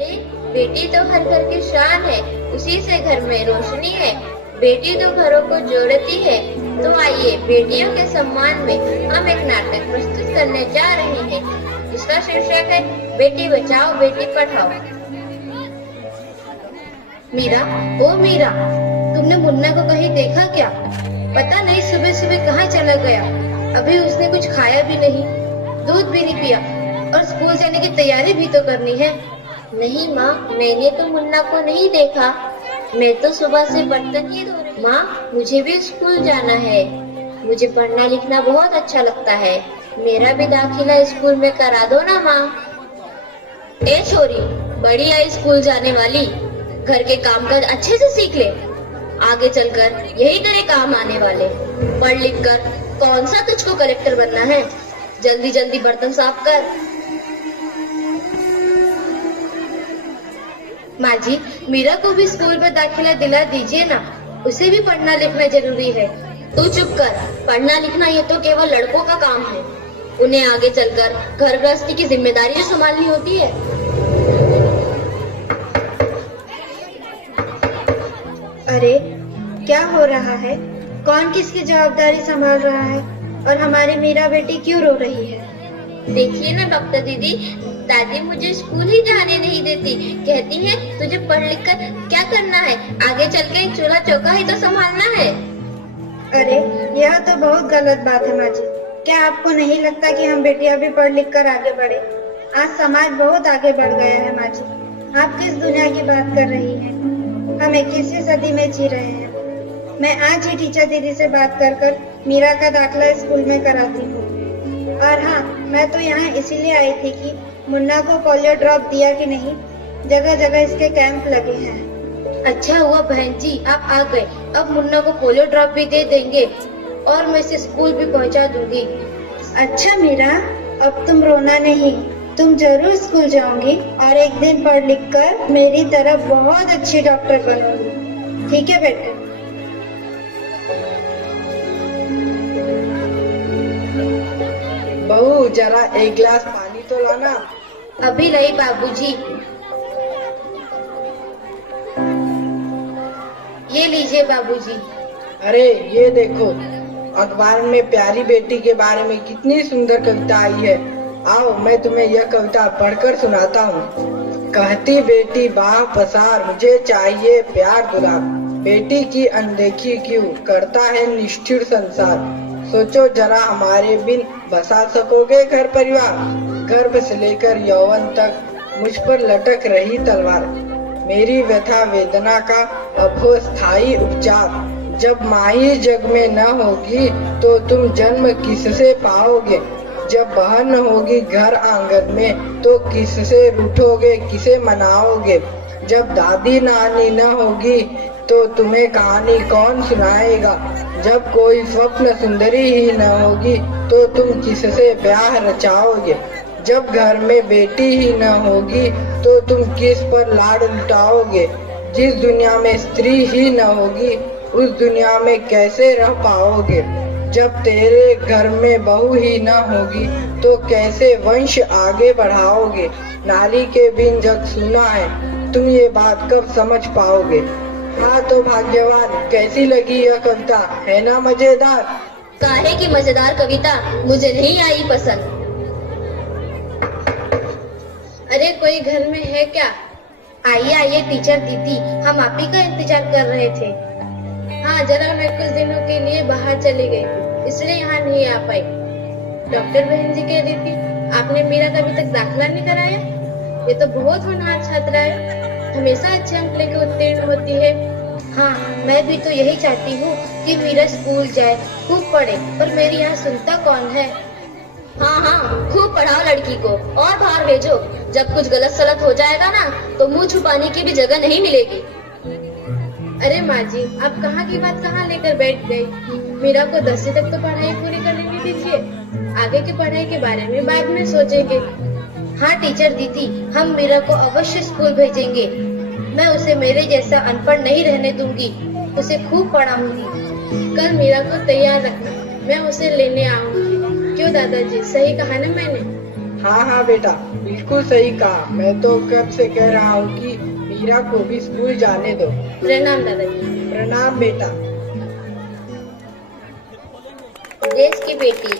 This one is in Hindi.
अरे बेटी तो हर घर की शान है, उसी से घर में रोशनी है। बेटी तो घरों को जोड़ती है। तो आइए बेटियों के सम्मान में हम एक नाटक प्रस्तुत करने जा रहे हैं। इसका शीर्षक है बेटी बचाओ बेटी पढ़ाओ। मीरा, ओ मीरा, तुमने मुन्ना को कहीं देखा क्या? पता नहीं सुबह सुबह कहाँ चला गया। अभी उसने कुछ खाया भी नहीं, दूध भी नहीं पिया और स्कूल जाने की तैयारी भी तो करनी है। नहीं माँ, मैंने तो मुन्ना को नहीं देखा। मैं तो सुबह से बर्तन ही धो रही। माँ, मुझे भी स्कूल जाना है। मुझे पढ़ना लिखना बहुत अच्छा लगता है। मेरा भी दाखिला स्कूल में करा दो ना माँ। ए छोरी, बड़ी आई स्कूल जाने वाली, घर के कामकाज अच्छे से सीख ले। आगे चलकर यही तेरे काम आने वाले। पढ़ लिख कर कौन सा तुझको कलेक्टर बनना है? जल्दी जल्दी बर्तन साफ कर। माँ जी, मीरा को भी स्कूल में दाखिला दिला दीजिए ना। उसे भी पढ़ना लिखना जरूरी है। तू चुप कर। पढ़ना लिखना ये तो केवल लड़कों का काम है। उन्हें आगे चलकर घर गृहस्थी की जिम्मेदारी जो संभालनी होती है। अरे क्या हो रहा है? कौन किसकी जवाबदारी संभाल रहा है? और हमारी मीरा बेटी क्यों रो रही है? देखिए ना डॉक्टर दीदी, दादी मुझे स्कूल ही जाने नहीं देती। कहती है तुझे पढ़ लिख कर क्या करना है, आगे चल के चूल्हा चौका ही तो संभालना है। अरे यह तो बहुत गलत बात है माँ जी। क्या आपको नहीं लगता कि हम बेटियां भी पढ़ लिख कर आगे बढ़े? आज समाज बहुत आगे बढ़ गया है माँ जी। आप किस दुनिया की बात कर रही हैं? हम 21वीं सदी में जी रहे हैं। मैं आज ही टीचर दीदी से बात कर मीरा का दाखिला स्कूल में कराती हूँ। और हाँ, मैं तो यहाँ इसीलिए आई थी कि मुन्ना को पोलियो ड्रॉप दिया कि नहीं। जगह जगह इसके कैंप लगे हैं। अच्छा हुआ बहन जी आप आ गए। अब मुन्ना को पोलियो ड्रॉप भी दे देंगे और मैं इसे स्कूल भी पहुँचा दूंगी। अच्छा मीरा, अब तुम रोना नहीं। तुम जरूर स्कूल जाओगी और एक दिन पढ़ लिख कर मेरी तरह बहुत अच्छी डॉक्टर बनोगी। ठीक है बेटा? बहू, जरा एक गिलास पानी तो लाना। अभी नहीं बाबूजी। ये लीजिए बाबूजी। अरे ये देखो, अखबार में प्यारी बेटी के बारे में कितनी सुंदर कविता आई है। आओ मैं तुम्हें यह कविता पढ़कर सुनाता हूँ। कहती बेटी बाह पसार, मुझे चाहिए प्यार दुलार। बेटी की अनदेखी क्यों करता है निष्ठुर संसार। सोचो जरा हमारे बिन बसा सकोगे घर परिवार। गर्भ से लेकर यौवन तक मुझ पर लटक रही तलवार। मेरी व्यथा वेदना का अब हो स्थायी उपचार। जब माही जग में न होगी तो तुम जन्म किससे पाओगे। जब बहन न होगी घर आंगन में तो किससे रूठोगे, किसे मनाओगे। जब दादी नानी न होगी तो तुम्हें कहानी कौन सुनाएगा। जब कोई स्वप्न सुंदरी ही न होगी तो तुम किससे ब्याह रचाओगे। जब घर में बेटी ही न होगी तो तुम किस पर लाड लुटाओगे। जिस दुनिया में स्त्री ही न होगी उस दुनिया में कैसे रह पाओगे। जब तेरे घर में बहू ही न होगी तो कैसे वंश आगे बढ़ाओगे। नारी के बिन जग सूना है, तुम ये बात कब समझ पाओगे। हाँ तो भाग्यवान, कैसी लगी यह कविता? है ना मजेदार? काहे की मजेदार कविता, मुझे नहीं आई पसंद। अरे कोई घर में है क्या? आइए आइए टीचर दीदी, हम आप ही का इंतजार कर रहे थे। हाँ, जरा मैं कुछ दिनों के लिए बाहर चली गई थी, इसलिए यहाँ नहीं आ पाई। डॉक्टर बहन जी कह रही थी आपने मीरा का अभी तक दाखिला नहीं कराया। ये तो बहुत होनहार छात्रा है, हमेशा अच्छे अंक लेकर उत्तीर्ण होती है। हाँ, मैं भी तो यही चाहती हूँ कि मीरा स्कूल जाए, खूब पढ़े, पर मेरी यहाँ सुनता कौन है। हाँ हाँ, खूब पढ़ाओ लड़की को और बाहर भेजो। जब कुछ गलत सलत हो जाएगा ना तो मुंह छुपाने की भी जगह नहीं मिलेगी। अरे माँ जी, आप कहाँ की बात कहाँ लेकर बैठ गई। मीरा को 10वीं तक तो पढ़ाई पूरी कर लेने दीजिए, आगे की पढ़ाई के बारे में बाद में सोचेंगे। हाँ टीचर दीदी, हम मीरा को अवश्य स्कूल भेजेंगे। मैं उसे मेरे जैसा अनपढ़ नहीं रहने दूंगी, उसे खूब पढ़ाऊंगी। कल मीरा को तैयार रखना, मैं उसे लेने आऊंगी। क्यों दादाजी, सही कहा ना मैंने? हाँ हाँ बेटा, बिल्कुल सही कहा। मैं तो कब से कह रहा हूँ कि मीरा को भी स्कूल जाने दो। प्रणाम दादाजी। प्रणाम बेटा। देश की बेटी